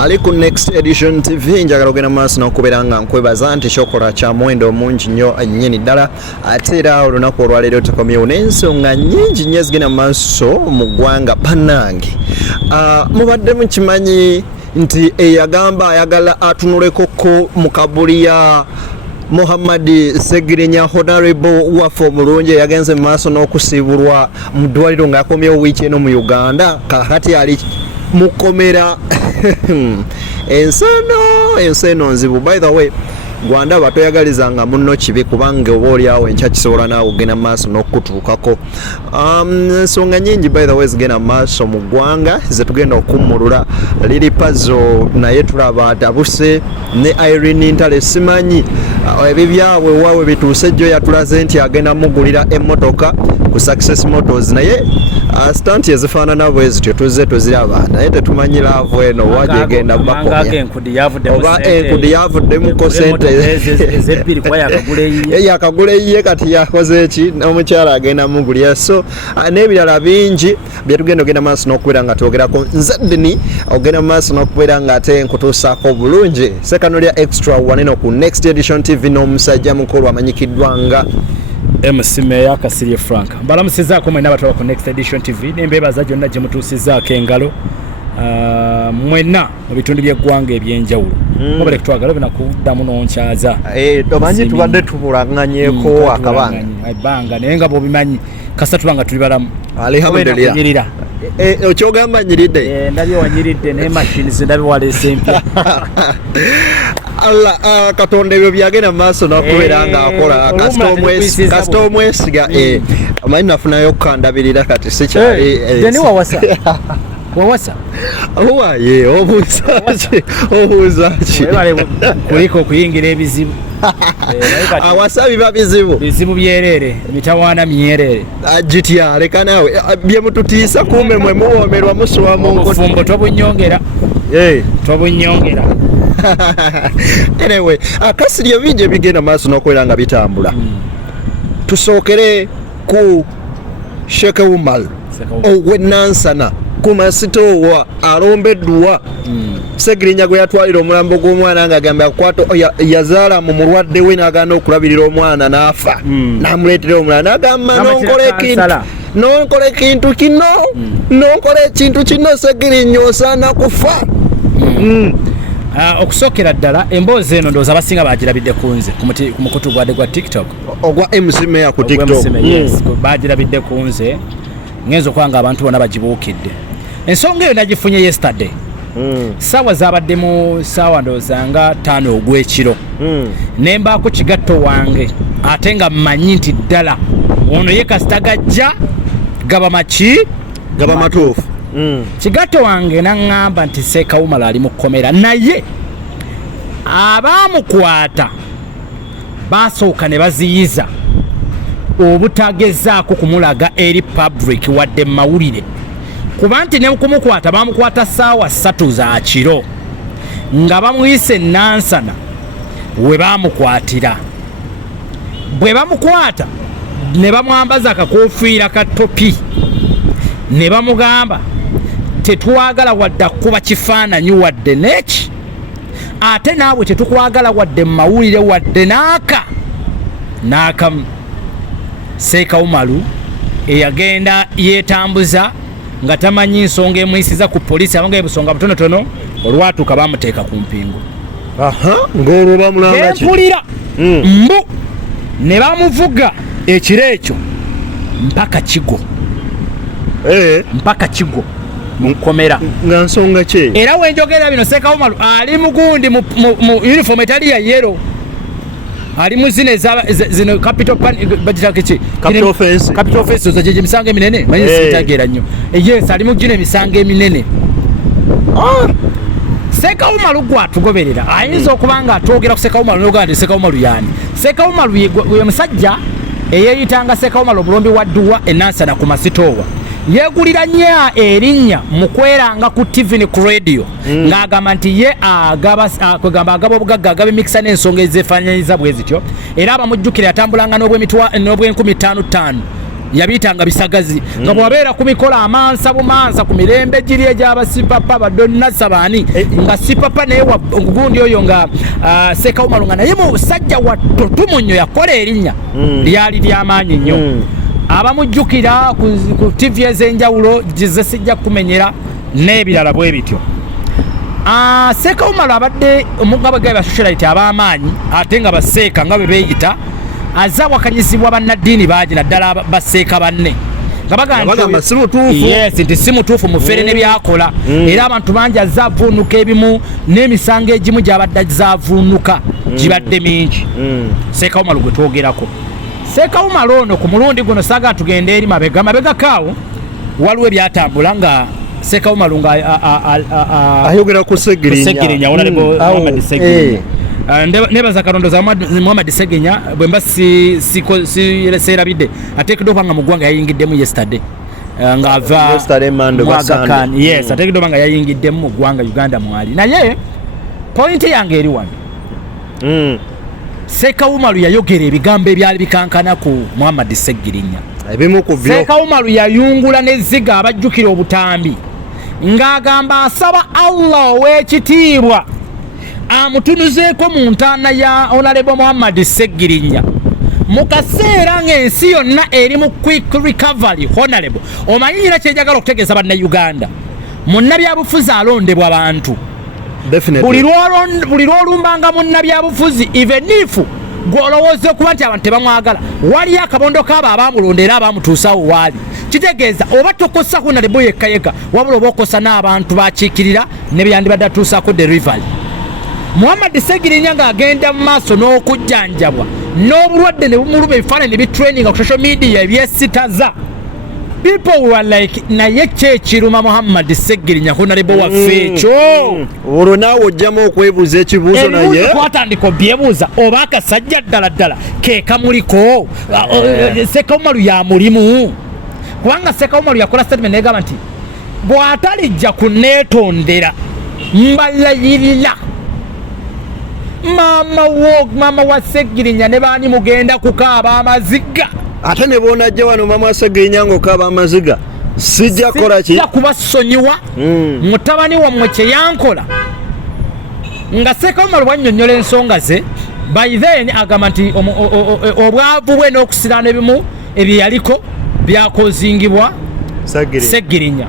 ali ku Next Edition TV njagala ogenda maaso n'okubeera nga nkwebaza nti kyokola kya muwendo mungi nnyo nnyini ddala ate era olunaku olwaleero tukomyewo n'ensonga nnyingi nnyo ezigenda maaso mu ggwanga bannange. Mubadde mukimanyi nti eyagamba ayagala atunulekoko mu kabuli ya Ssegirinya Honorable waffe omulungi yagenze mu maaso n'okusiibulwa mu ddwaliro ng'akomyewo wiiki eno mu Uganda kakati ali mukomera enseno nzibu. By the way, Gwanda batoyagalizanga munno kibi kubanga oba oliawo enkya kisobola naawe ogenda maaso n'okutuukako. Ensonga nyingi by the way zigenda maaso mu ggwanga zetugenda okummulula. Liri Puzzle naye tulaba atabuse ne Irene Ntale simanyi ebyo byabwe waawe bituuse jjo yatulaze nti agenda mugulira emmotoka ku Success Motors naye stanti ezifaanana bwe zityo tuzze tuziraba naye tetumanyi laavu eno wagegenda bakomya oba enkudi yavuddemuko sente yakagula eyiye kati yakoze eki n'omukyala agenda mugulira. So n'ebirala bingi byetugenda ogenda maaso n'okubeera nga twogerako. Nzeddini ogenda maaso n'okubeera nga ate nkutuusaako bulungi sekano lya extra waneno ku Next Edition TV n'omusajja mukulu amanyikiddwa nga Meya Kasirye Frank. Mbalamusizaako mwena abataba ku Next Edition TV n'embeebaza gyonna gye mutuusizaako engalo mwenna mu bitundu by'eggwanga eby'enjawulo. Mubale kutwagala binakuddamu n'onkyaza. Omanyi tubadde tubulanganyeko akabanga. Ebbanga naye nga bw'obimanyi kasa tubanga tuli balamu. Alhamdulillah. Okyogamba nyiridde? Ndabye wanyiridde naye machine zindabye waleese empya. Allah Katonda ebyo byagenda maaso n'okubeera nga akola kasita omwesiga amanyi nafunayo okukandabirira kati sikyali jeni wawasa owaye obuuza ki kuliko okuyingira ebizibu awasa biba bizibu byerere emitawaana myerere gitya leka naawe bye mututiisa kumbe mwe muwoomerwa musuwa mu nkofumbo tobunyongera anyway Kasirye bingi ebigenda maaso n'okubeera nga bitambula. Tusookere ku Sheikh Umar owe nansana ku masitoowa alombeddwa Ssegirinya gwe yatwalira omulambo gw'omwana ng'agamba akwata yazaala mu mulwadde we n'agaana okulabirira omwana n'afa n'amuleetera omulala n'agamba nonkole ekintu kino Ssegirinya osaana kufa. Okusookera ddala emboozi eno ndowooza abasinga bagirabidde ku nze ku mukutu gwadde gwa TikTok ogwa Meya ku TikTok bagirabidde ku nze ngenza okuba nga abantu bonna bagibuukidde. Ensonga eyo nagifunye yesterday ssaawa zabaddemu ssaawa ndowooza nga 5 ogw'ekiro ne mbaako kigatto wange ate nga mmanyi nti ddala ono ye kasita gajja gaba matuufu. Kigatto wange naŋŋamba nti Ssekawumala ali mu kkomera naye abaamukwata basooka ne baziyiza obutagezaako kumulaga eri public wadde mawulire kuba nti ne kumukwata bamukwata ssaawa 3 za kiro nga bamuyise nansana we baamukwatira. Bwe bamukwata ne bamwambaza akakofiira ka topi ne bamugamba tetwagala wadde kuba kifaananyi wadde neki ate naawe tetukwagala wadde mawulire wadde n'akamu. Ssekawumalu eyagenda yeetambuza nga tamanyi nsonga emuyisiza ku polisi abanga ebusonga butonotono olwatuuka bamuteeka ku mpingu ng'olwo bamulanga ki empulira mbu ne bamuvuga ekiro ekyo mpaka kigo mukomera nga nsonga ki era wenjogera bino Ssekawumalu ali mugundi mu uniform etali ya yellow ali muzine zino capital offense zo je misango eminene manyi sitagera nnyo yes ali mugine misango eminene. Ssekawumalu gwatugoberera ayinza okubanga atwogera ku Ssekawumalu n'ogandi Ssekawumalu yani Ssekawumalu ye musajja eyeyitanga Ssekawumalu obulombi wa dduwa enansana ku masitoowa yegulira nnyo erinnya mu kweranga ku TV ne ku radio ng'agamba nti ye agaba obugagga agaba emikisa n'ensonga ezeefaananyiza bwe zityo era abamujjukira yatambulanga n'obw'enkumi 55 yabitanga bisagazi nga bwabeera ku mikolo amansa bumansa ku mirembe giri egy'abasipapa badonna sabani nga sipapa naye gundi oyo nga Seka Umar nga naye musajja wattutumu nnyo yakola erinnya lyali ly'amaanyi nnyo abamujjukira ku TV ez'enjawulo gize sijja kumenyera n'ebirala bwe bityo. Seka Umar abadde omugabo gwa socialite ab'amaanyi ate nga baseeka nga bwe beeyita azza wakanyizibwa bannaddiini baagi naddala baseeka banne nga bagamba nti si mutuufu mufere ne byakola era abantu bangi azza avuunuka ebimu n'emisango egimu gy'abadde azaavuunuka gibadde mingi. Seka Umar gwe twogerako. Seka Umar ono ku mulundi guno saaga tugenda eri mabegakaawo waliwo ebyatambula nga Seka Umar nga ayogera ku Ssegirinya Muhammad Ssegirinya nebaza karondo za Muhammad Ssegirinya bwemba serabidde ateekeddwa okuba nga muggwanga yayingiddemu yesterday nga ava Mwagakan ateekeddwa nga yayingiddemu mu ggwanga Uganda mwali naye pointi yange eri wano Seka Umar yayogera ebigambo ebyali bikankana ku Muhammad Ssegirinya. Ebimu ku byo Seka Umar yayungula n'ezziga abajjukira obutambi ng'agamba asaba Allah ow'ekitiibwa amutunuzeeko mu ntaana ya Honorable Muhammad Ssegirinya mu kaseera ng'ensi yonna eri mu quick recovery. Honorable omanyi nyina kyenjagala okutegeeza bannayuganda munnabyabufuzi alondebwa abantu buli lwolumbanga munnabyabufuzi even if gw'olowooza okuba nti abantu tebamwagala waliyo akabondo k'abo abamulonda era abamutuusawo waali kitegeeza oba tokosa Honorable yekka wabula oba okosa n'abantu bakiikirira ne byandibadde atuusaako delivery. Muhammad Ssegirinya ng'agenda mu maaso n'okujjanjabwa n'obulwadde ne bumuluma ebifaananyi ne bitraininga ku social media ebyesitaza. People were like naye kyekiruma Muhammad Ssegirinya Honorable waffe ekyo olwo naawe ojjamu okwebuuza ekibuuzo naye twatandika obyebuuza oba akasajja ddala ke kamuliko Seka Umar ya mulimu kubanga Seka Umar yakola statement negamba nti bw'atalijja kunneetondera mbalayirira maama wa Ssegirinya ne baani mugenda kukaaba amaziga ate ne boonajja wano maama Ssegirinya ng'okaaba amaziga sijja kukola ki sijja kubasonyiwa mutabani wammwe kye yankola nga Seka Umar bwannyonnyola ensonga ze by then agamba nti obwavu bwe n'okusiraana ebimu ebyeyaliko byakozingibwa Ssegirinya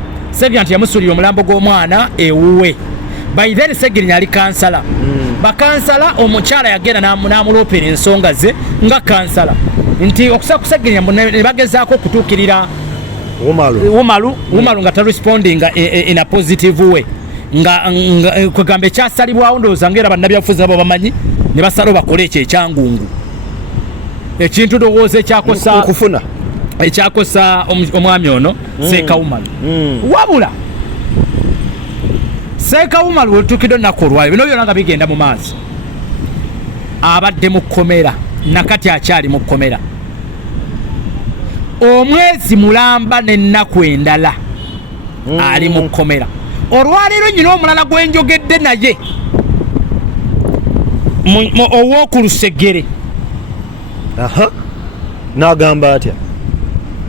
nti yamusuulira omulambo gw'omwana ewuwe. By then Ssegirinya ali kansala bakansala omukyala yagenda n'amuloopera ensonga ze nga kansala nti okusa ku Ssegirinya ne bagezaako okutuukirira Umaru nga tarespondinga in a positive way nga kwegamba ekyasalibwawo ndowooza ngaera bannabyabufuzi abo bamanyi ne basalawo bakole ekyo ekyangungu ekintu ndowooza ekyakosa omwami ono Seka Umar wabula Seka Umar wetukiddwa ennaku olwayo bino byonna nga bigenda mu maaso abadde mu kkomera nakati akyali mu kkomera omwezi mulamba n'ennaku endala ali mu kkomera. Olwaleero nyina omulala gwenjogedde naye ow'oku Lusegere n'agamba atya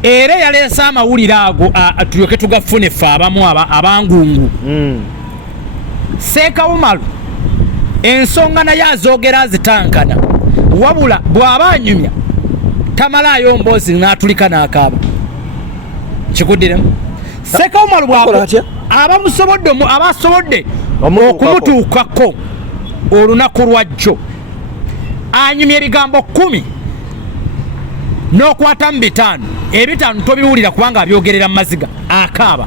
era yaleese amawulire ago tulyoke tugafune ffe abamu abangungu. Seka Umar ensonga naye azoogera azitankana wabula bw'aba anyumya tamalaayo mboozi n'atulika n'akaaba kikuddiremu. Seka Umar abasobodde okumutuukako olunaku lwajjo anyumya ebigambo 10 n'okwata mu 5 ebitaano tobiwulira kubanga abyogerera mu maziga akaaba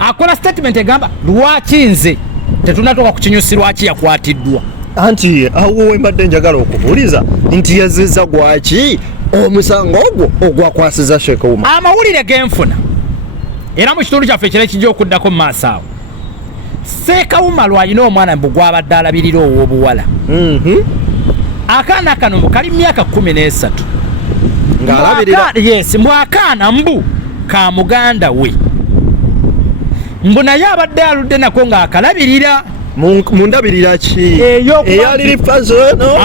akola statement egamba lwaki nze tetunatoka ku kinyusi lwaki yakwatiddwa anti awo wembadde njagala okubuuliza nti yazizza gwaki omusango ogwo ogwakwasiza Seka Umar. Amawulire genfuna era mu kitundu kyaffe ekira ekijja okuddako mu maaso awo Seka Umar alina omwana mbu gwabadde alabirira ow'obuwala akaana kano kali myaka 13 ng'alabirira mbu akaana mbu ka muganda we mbu naye abadde aludde nako ng'akalabirira mundabirira ki eyali fazo no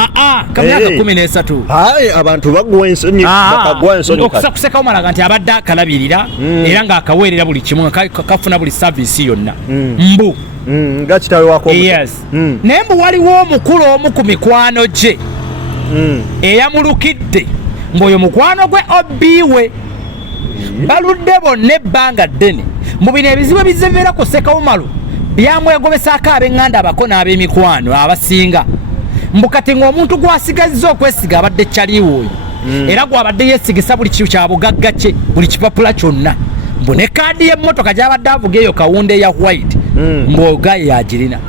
kamyaka 13 hayi abantu bagwa ensonyi bakagwa ensonyi okusakuseka omalaga nti abadde akalabirira era ng'akaweerera buli kimu kafuna buli service yonna mbu nga kitawe wako yes naye mbu waliwo omukulu omu ku mikwano gye eyamulukidde ng'oyo mukwano gwe obbiiwe baludde bonna ebbanga ddene mu bino ebizibu ebizeveera ku Ssekawumalu byamwegobesaako ab'eŋŋanda abako n'ab'emikwano abasinga mbu kati ng'omuntu gw'asigazza okwesiga abadde kyaliwo oyo era gw'abadde yeesigisa buli kimu kya bugagga kye buli kipapula kyonna mbu ne kaadi y'emmotoka gy'abadde avuga eyo kawunda eya white mbu ogaayi yagirina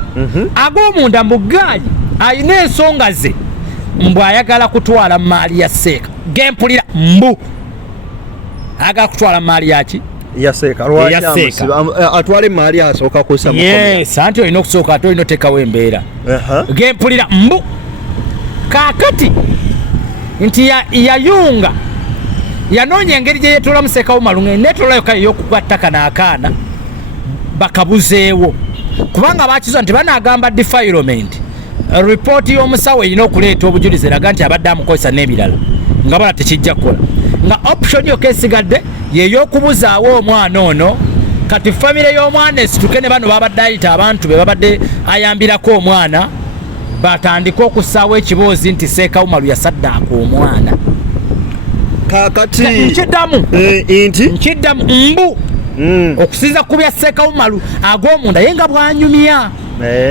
ag'omunda mbu gaayi ayina ensonga ze mbu ayagala kutwala maali ya Seeka gempulira mbu ayagala kutwala maali yaki yaseeka atwale maali asooka kusa anti olina okusooka ate olina otekawo embeera gempulira mbu kaakati nti yayunga yanoonya engeri gye yeetolamu Ssekawumalu netolayo kale y'okugattaka n'akaana bakabuzeewo kubanga bakizoa nti banaagamba defilement ripooti y'omusawo erina okuleeta obujulizi eraga nti abadde amukozesa n'ebirala nga bala tekijja kukola nga option yokka esigadde yey'okubuzaawo omwana ono kati famire y'omwana esituke ne bano babadde ayita abantu be babadde ayambirako omwana batandika okussaawo ekiboozi nti Ssekawumalu yasaddaaka omwana kakati nkiddamu mbu okusinza ku bya Ssekawumalu ag'omunda ye nga bwanyumya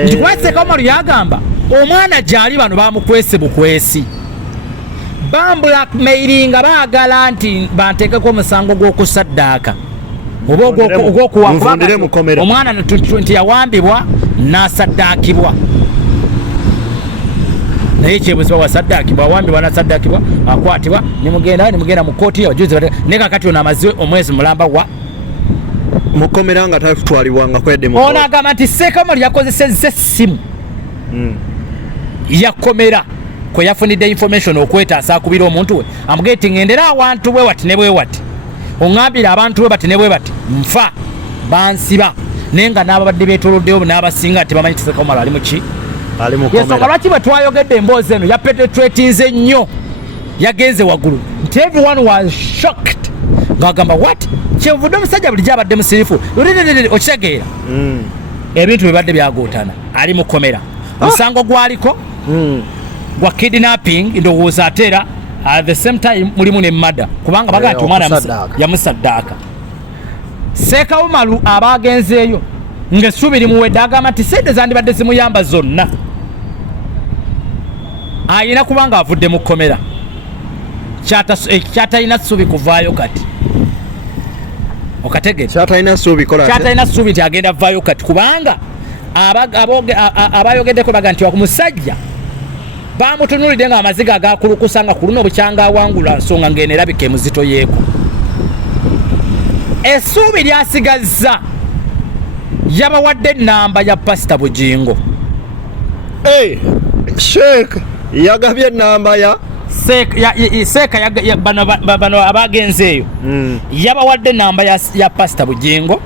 nti kuba Ssekawumalu yagamba omwana gyali bano bamukwese bukwesi bambulakmairinga baagala nti banteekeko omusango gw'okusaddaaka oba ogw'okuwa omwana nti yawambibwa n'asaddaakibwa naye kyebuzibwa wasaddaakibwa awambibwa n'asaddaakibwa akwatibwa nimugenda mu kooti abajulizi naye kakati ono amaze omwezi mulamba wa mukomera nga tatwalibwanga kwedde ono agamba nti Ssekawumalu yakozesezza essimu yakomera kwe yafunidde information okwetaasa akubira omuntu we amugee ti ŋŋendera awantu bwe wati ne bwe wati oŋŋambira abantu bwe bati ne bwe bati nfa bansiba naye nga n'ababadde beetoloddewo n'abasinga nti bamanyi ti Ssekawumalu ali mu ki yensonga lwaki bwe twayogedde emboozi eno yapenetratinze nnyo yagenze waggulu nti everyone was shocked ng'agamba what kyevudde omusajja bulijjo abadde musirifu okitegeera ebintu bibadde byagootana ali mu kkomera musango gwaliko gwa kidnapping ndowooza ate era at the same time mulimu ne mada kubanga bagaa nti omwana yamusaddaaka Ssekawumalu aba agenzeeyo ng'essuubi limuwedde agamba nti sente zandibadde zimuyamba zonna ayina kubanga avudde mu kkomera kyatalina ssuubi kuvaayo kati okategere kyatalina ssuubi nti agenda vaayo kati kubanga abayogeddeko baga nti wakumusajja bamutunulidde nga amaziga agakulukusa nga ku luno bukyanga awangula nsonga ng'eno erabika emuzito yeeko essuubi lyasigazza yabawadde ennamba ya pasita Bugingo Sheikh yagabye ennamba ya Seeka bano abagenze eyo yabawadde ennamba ya pasita Bugingo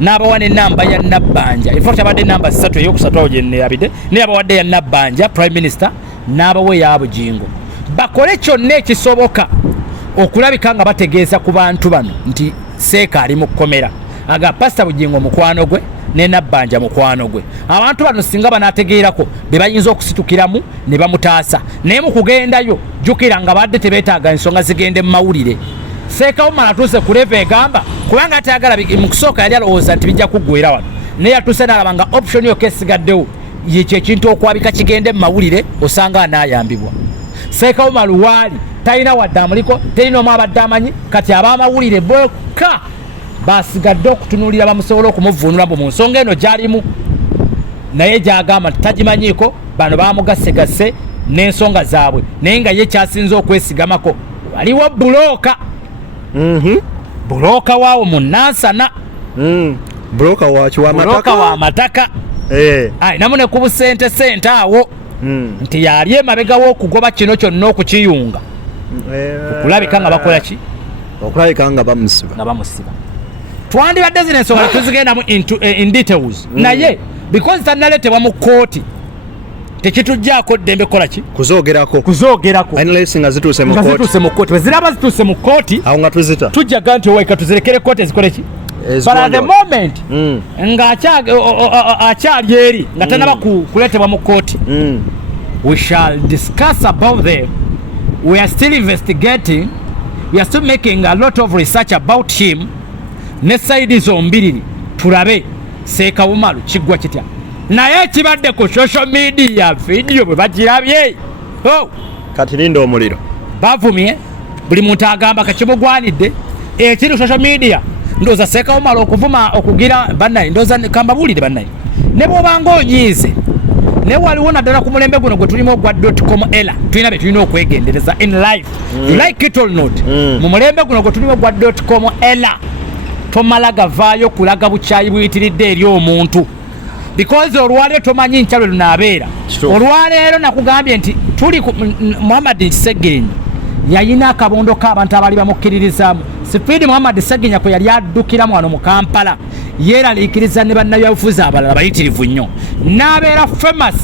n'abawa n'ennamba ya Nabbanja infact abadde ennamba 3 eyokusatu awo gye neerabidde naye abawadde ya Nabbanja prime minister n'abawa eya Bugingo bakole kyonna ekisoboka okulabika nga bategeeza ku bantu bano nti Seeka ali mu kkomera aga pasita Bugingo mukwano gwe ne Nabbanja mukwano gwe abantu bano singa banaategeerako be bayinza okusitukiramu ne bamutaasa naye mu kugendayo jjukira nga badde tebeetaaga ensonga zigende mu mawulire Ssekawumalu atuuse ku leva egamba kubanga atayagala mu kusooka yali alowooza nti bijja kuggwera wano naye yatuuse n'alaba nga option yokka esigaddewo yekyo ekintu okwabika kigende mu mawulire osanga anaayambibwa Ssekawumalu waali talina wadde amuliko terina omu abadde amanyi kati ab'amawulire bokka basigadde okutunuulira bamusobola okumuvuunula mu nsonga eno gy'alimu naye gy'agamba nti tagimanyiiko bano baamugassegase n'ensonga zaabwe naye nga ye kyasinza okwesigamako waliwo bulooka bulooka waawo mu nansana bulooka wa mataka ayinamu ne ku busente awo nti yali emabega w'okugoba kino kyonna okukiyunga okulabika nga bakola ki okulabika nga bamusiba twandibadde zino ensonga tuzigendamu in details naye because tanaletebwa mu kooti tekitujjaako ddembe kola ki kuzoogerako unless nga zituuse mu kooti bweziraba zituuse mu kooti awo nga tuzita tujjaga nti owaika tuzirekere kooti ezikole ki but at the moment nga akyali eri nga tanaba kuleetebwa mu kooti we shall discuss about them. We are still investigating. We are still making a lot of research about him. Ne side zombiriri tulabe Sheikh Umar kigwa kitya naye kibadde ku social media video bwe bagirabye kati lindo omuliro bavumye buli muntu agamba kakibugwanidde ekiri social media ndoza Sheikh Umar okuvuma okugira bannaye ndoza kambabulire bannaye ne bwobanga onyiize ne waliwo naddala ku mulembe guno gwe tulimu ogwa.com era tulina be tulina okwegendereza in life you like it or not mu mulembe guno gwe tulimu ogwa.com era tomala gavaayo kulaga bukyayi buyitiridde eri omuntu because olwaleero tomanyi nkyalo lunaabeera olwaleero nakugambye nti tuli Muhammad Ssegirinya yayina akabondo k'abantu abali bamukkiririzaamu Speed Muhammad Ssegirinya kwe yali addukiramu wano mu Kampala yeeraliikiriza ne bannabyabufuzi abalala bayitirivu nnyo n'abeera famous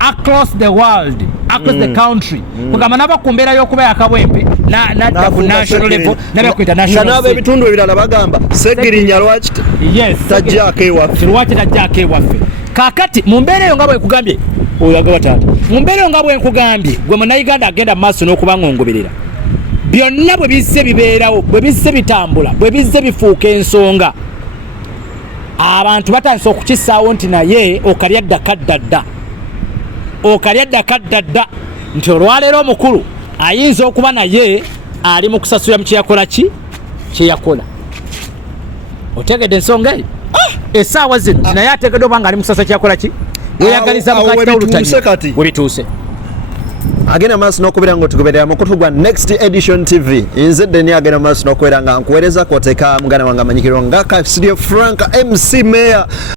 across the world across the country kugamba naba ku mbeera y'okuba yakabwempe nadda ku national level nabya ku international level ebitundu ebirala bagamba Ssegirinya lwaki tajjaako ewaffe lwaki tajjaako ewaffe kaakati mu mbeera eyo nga bwe nkugambye oyagaba taata mu mbeera eyo nga bwe nkugambye gwe munnayuganda agenda mu maaso n'okuba ng'ongoberera byonna bwe bizze bibeerawo bwe bizze bitambula bwe bizze bifuuka ensonga abantu batandise okukisaawo nti naye okalya ddaka ddadda nti olwaleero omukulu ayinza okuba naye ali mu kusasula mu kyeyakola kyeyakola otegedde ensonga eyo essaawa zino naye ategedde oba nga ali mu kusasula kyeyakola ki weyagaliza mukatita olutani webituuse agenda maaso n'okubeera ng'otugoberera mukutu gwa Next Edition TV nze Deni agenda maaso n'okubeera nga nkuweereza kwoteeka muganda wange amanyikirwa nga Studio Frank MC Mayor